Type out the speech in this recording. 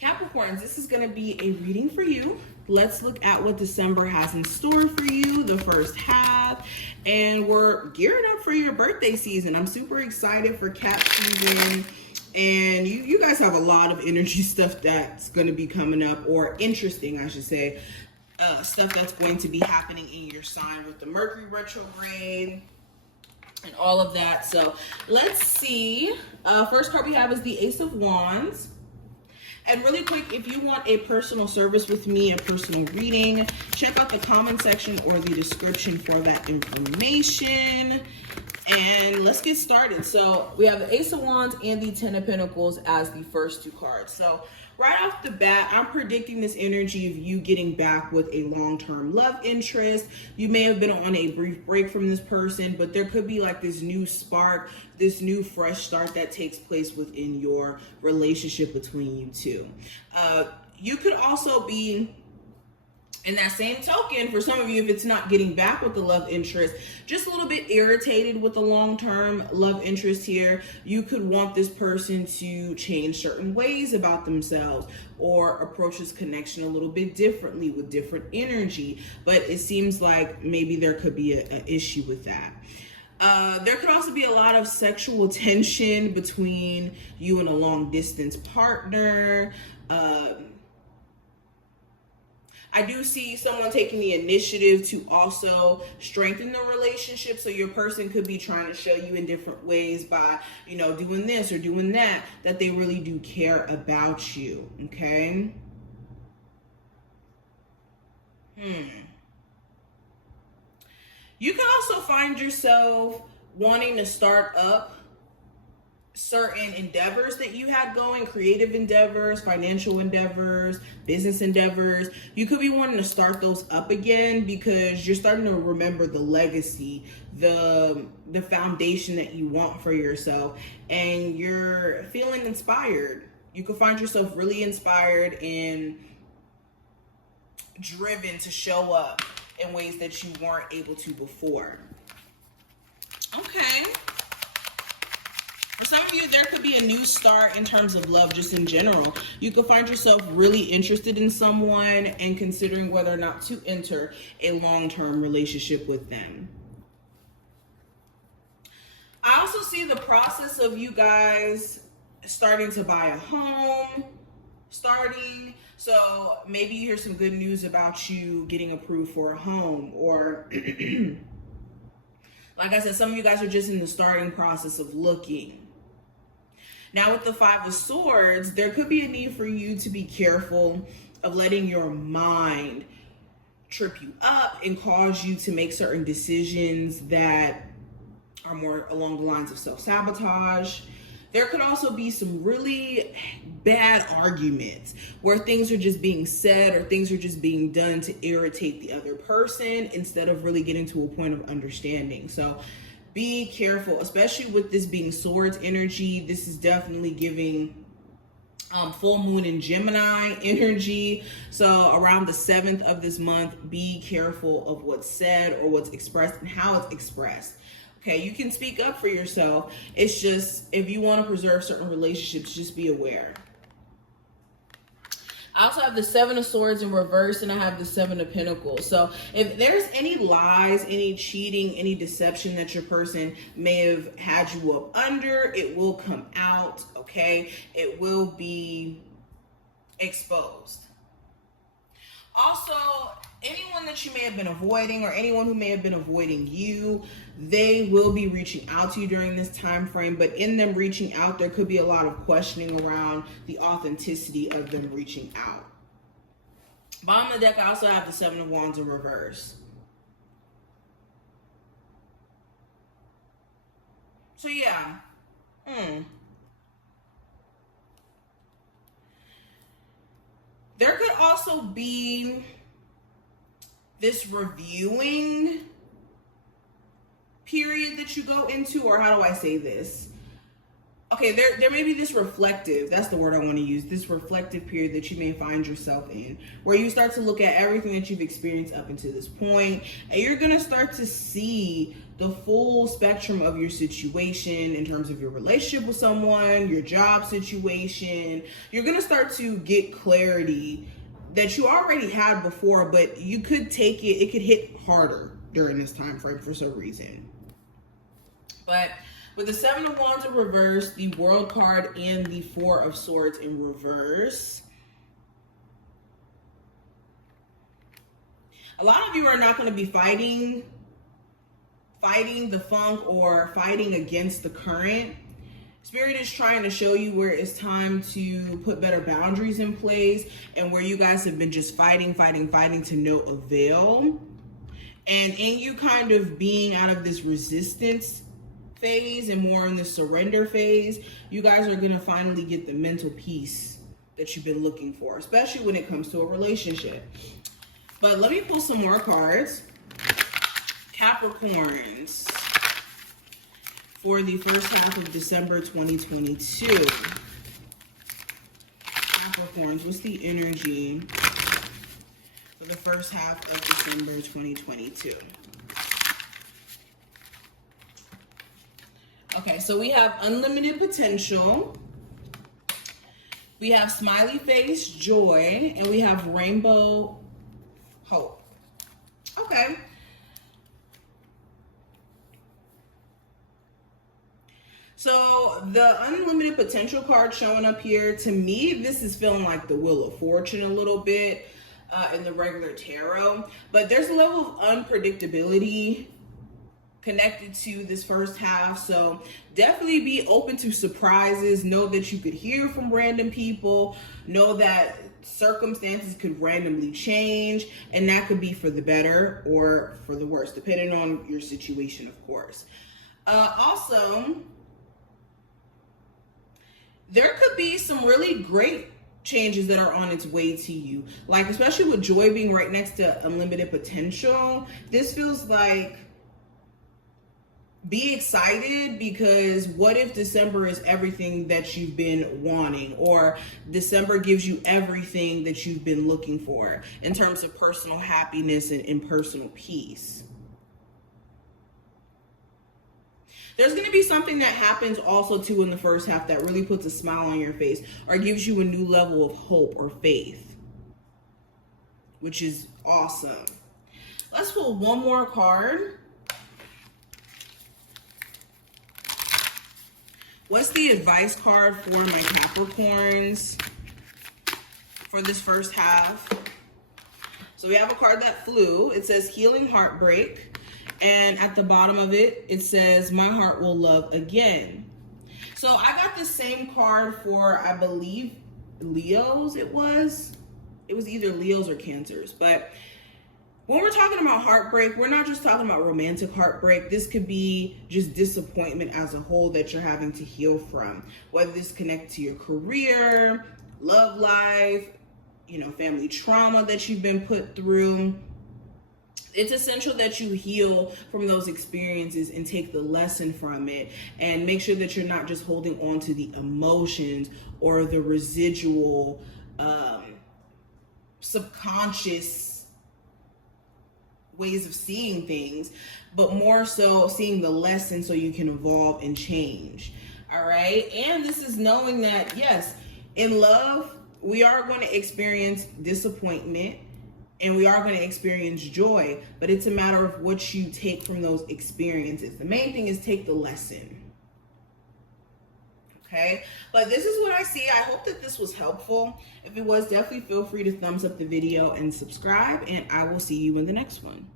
Capricorns, this is going to be a reading for you. Let's look at what December has in store for you, the first half, and we're gearing up for your birthday season. I'm super excited for Cap season, and you guys have a lot of energy stuff that's going to be coming up, or interesting, I should say, stuff that's going to be happening in your sign with the Mercury retrograde and all of that. So let's see. First card we have is the Ace of Wands. And really quick, if you want a personal service with me, a personal reading, check out the comment section or the description for that information. And let's get started. So we have the Ace of Wands and the Ten of Pentacles as the first two cards. So right off the bat, I'm predicting this energy of you getting back with a long-term love interest. You may have been on a brief break from this person, but there could be like this new spark, this new fresh start that takes place within your relationship between you two. You could also be, in that same token, for some of you, if it's not getting back with the love interest, just a little bit irritated with the long-term love interest here. You could want this person to change certain ways about themselves or approach this connection a little bit differently with different energy. But it seems like maybe there could be an issue with that. There could also be a lot of sexual tension between you and a long-distance partner. I do see someone taking the initiative to also strengthen the relationship. So your person could be trying to show you in different ways by, doing this or doing that they really do care about you. Okay. You can also find yourself wanting to start up certain endeavors that you had going, creative endeavors, financial endeavors, business endeavors. You could be wanting to start those up again because you're starting to remember the legacy, the foundation that you want for yourself, and you're feeling inspired. You could find yourself really inspired and driven to show up in ways that you weren't able to before. Okay. For some of you, there could be a new start in terms of love, just in general. You could find yourself really interested in someone and considering whether or not to enter a long-term relationship with them. I also see the process of you guys starting to buy a home, So maybe you hear some good news about you getting approved for a home, or like I said, some of you guys are just in the starting process of looking. Now with the Five of Swords, there could be a need for you to be careful of letting your mind trip you up and cause you to make certain decisions that are more along the lines of self-sabotage. There could also be some really bad arguments where things are just being said or things are just being done to irritate the other person instead of really getting to a point of understanding. So be careful, especially with this being swords energy. This is definitely giving full moon in Gemini energy. So around the 7th of this month, be careful of what's said or what's expressed and how it's expressed. Okay, you can speak up for yourself. It's just, if you want to preserve certain relationships, just be aware. I also have the Seven of Swords in reverse, and I have the Seven of Pentacles. So if there's any lies, any cheating, any deception that your person may have had you up under, it will come out, okay? It will be exposed. Also, anyone that you may have been avoiding or anyone who may have been avoiding you, they will be reaching out to you during this time frame. But in them reaching out, there could be a lot of questioning around the authenticity of them reaching out. Bottom of the deck, I also have the Seven of Wands in reverse. So yeah. There could also be this reviewing period that you go into, or how do I say this? Okay, there may be this reflective, that's the word I want to use, this reflective period that you may find yourself in, where you start to look at everything that you've experienced up until this point, and you're going to start to see the full spectrum of your situation in terms of your relationship with someone, your job situation. You're going to start to get clarity that you already had before, but you could take it could hit harder during this time frame for some reason. But with the Seven of Wands in reverse, the World card, and the Four of Swords in reverse, a lot of you are not going to be fighting the funk or fighting against the current. Spirit is trying to show you where it's time to put better boundaries in place, and where you guys have been just fighting to no avail. And in you kind of being out of this resistance phase and more in the surrender phase, you guys are going to finally get the mental peace that you've been looking for, especially when it comes to a relationship. But let me pull some more cards. Capricorns for the first half of December 2022. Capricorns, what's the energy for the first half of December 2022? Okay, so we have unlimited potential, we have smiley face joy, and we have rainbow hope. Okay. So the unlimited potential card showing up here, to me, this is feeling like the Wheel of Fortune a little bit in the regular tarot. But there's a level of unpredictability connected to this first half. So definitely be open to surprises. Know that you could hear from random people. Know that circumstances could randomly change. And that could be for the better or for the worse, depending on your situation, of course. Also, there could be some really great changes that are on its way to you. Like, especially with joy being right next to unlimited potential, this feels like be excited, because what if December is everything that you've been wanting, or December gives you everything that you've been looking for in terms of personal happiness and personal peace. There's going to be something that happens also too in the first half that really puts a smile on your face or gives you a new level of hope or faith, which is awesome. Let's pull one more card. What's the advice card for my Capricorns for this first half? So we have a card that flew. It says healing heartbreak. And at the bottom of it, it says, my heart will love again. So I got the same card for, I believe, Leos it was. It was either Leos or Cancers. But when we're talking about heartbreak, we're not just talking about romantic heartbreak. This could be just disappointment as a whole that you're having to heal from. Whether this connects to your career, love life, family trauma that you've been put through. It's essential that you heal from those experiences and take the lesson from it, and make sure that you're not just holding on to the emotions or the residual subconscious ways of seeing things, but more so seeing the lesson so you can evolve and change. All right. And this is knowing that, yes, in love, we are going to experience disappointment. And we are going to experience joy, but it's a matter of what you take from those experiences. The main thing is take the lesson. Okay, but this is what I see. I hope that this was helpful. If it was, definitely feel free to thumbs up the video and subscribe, and I will see you in the next one.